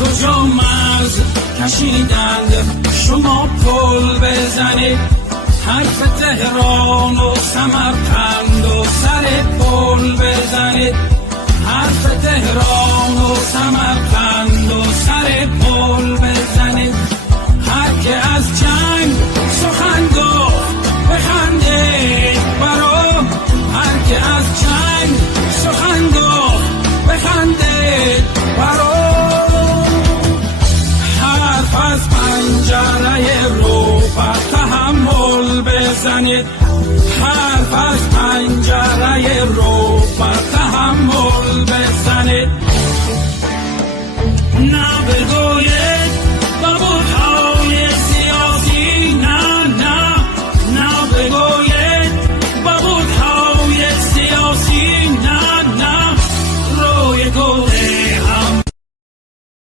کجا مرز کشیدند شما پل بزنید، حرف تهران و سمرقند و سر پل بزنید، حرف تهران و سمرقند و سر پل بزنید. هر که از جنگ سخن گفت بخندید برو، هر که از جنگ سخن گفت بخندید برو. حرف از پنجره رو بر تحمل بزنید، حرف از پنجره رو بر تحمل بزنید. نه بگوید بابود